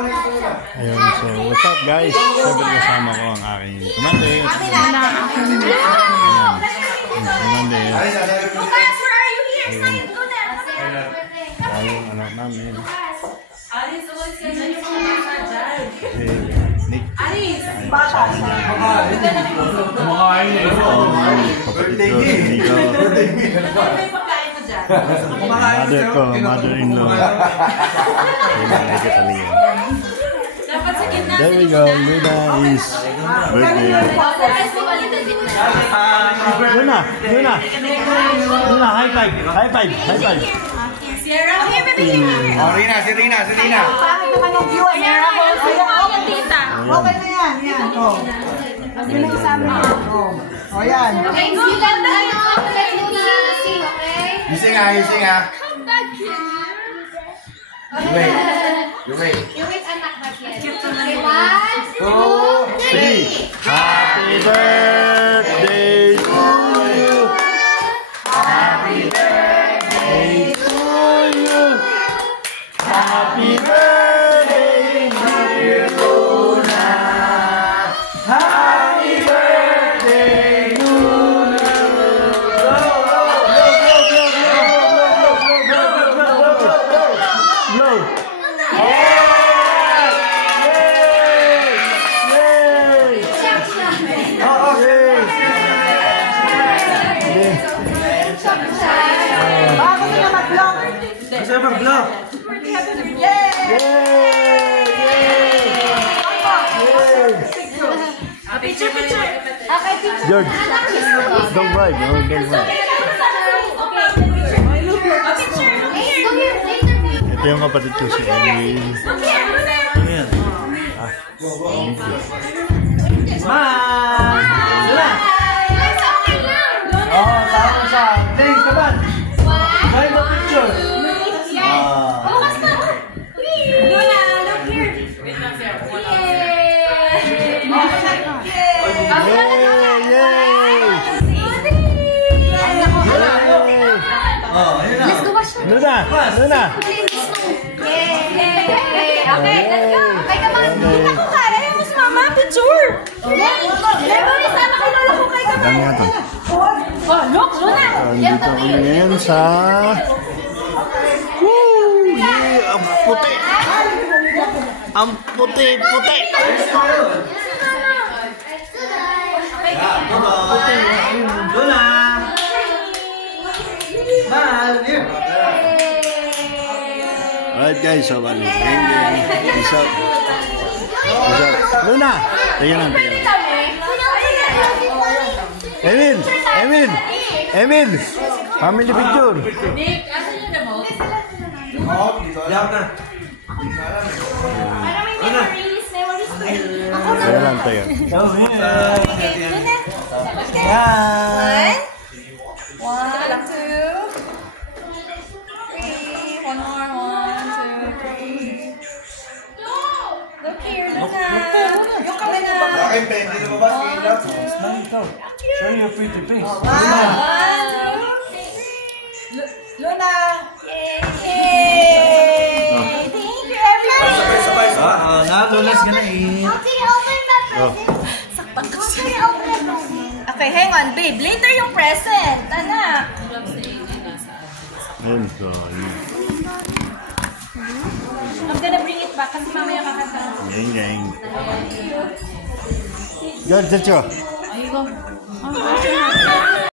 Ayun, so what's up guys? Siyempre kasama ko ang aking kumande. Kumande. Ayun, anak namin. Nick. Kumakain eh. Kapatid ko, Nico. Mother ko, mother-in-law. There we go, Luna is birthday. Luna, high five, high five, high five. Oh, Rina, si Rina. Bakit naman ang view? Sierra, yung tita. Okay na yan, yan. Oh. Yun ang isa mo. Oh, yan. Okay, go. Ganda yung chocolate Luna. Gising ah. You wait. You wait, anak na yan. Okay, 1, 2, 3. Happy birthday to you. Happy birthday to you. Happy birthday, dear Luna. Happy birthday, Luna. Blow. Bago nila mag-vlog. Gusto mo mag-vlog? Picture. Okay, picture. George, don't bribe. No, don't bribe. Ito yung kapatid ko si Eileen. Ayan. Thank you. Smile! Oh, tama siya. Thanks naman. Join the picture. Luna. Okay, let's go. Okay, come on. Kita ko ka. Ayaw mo si mama. Picture. Level, isama kay lola ko kay Ayan nga to. Oh, look, Luna. Andito kami ngayon sa... Woo! Yeah! Ang puti! Ang puti-puti! Luna! Smile! Alright guys, so ano? Peace out. Luna! Tingnan lang. Emil! Family picture! Nick, asan yun na mo? Liyak na. Para may memories. Tingnan lang tayo. Yan! 1, 2, 3. One more. 1, 2, 3. Look here, Luna. Yung kami na. Bakit pwede lumabas? Smile ito. Show your pretty face. Wow. Luna. Yay! Thank you, everybody. Sabay. Now, Luna's gonna eat. Okay, hang on, babe. Later yung present. Anak. Ayun, so... I'm gonna bring it back kasi mamaya kakanta. Gang. George, that's you. Ayun.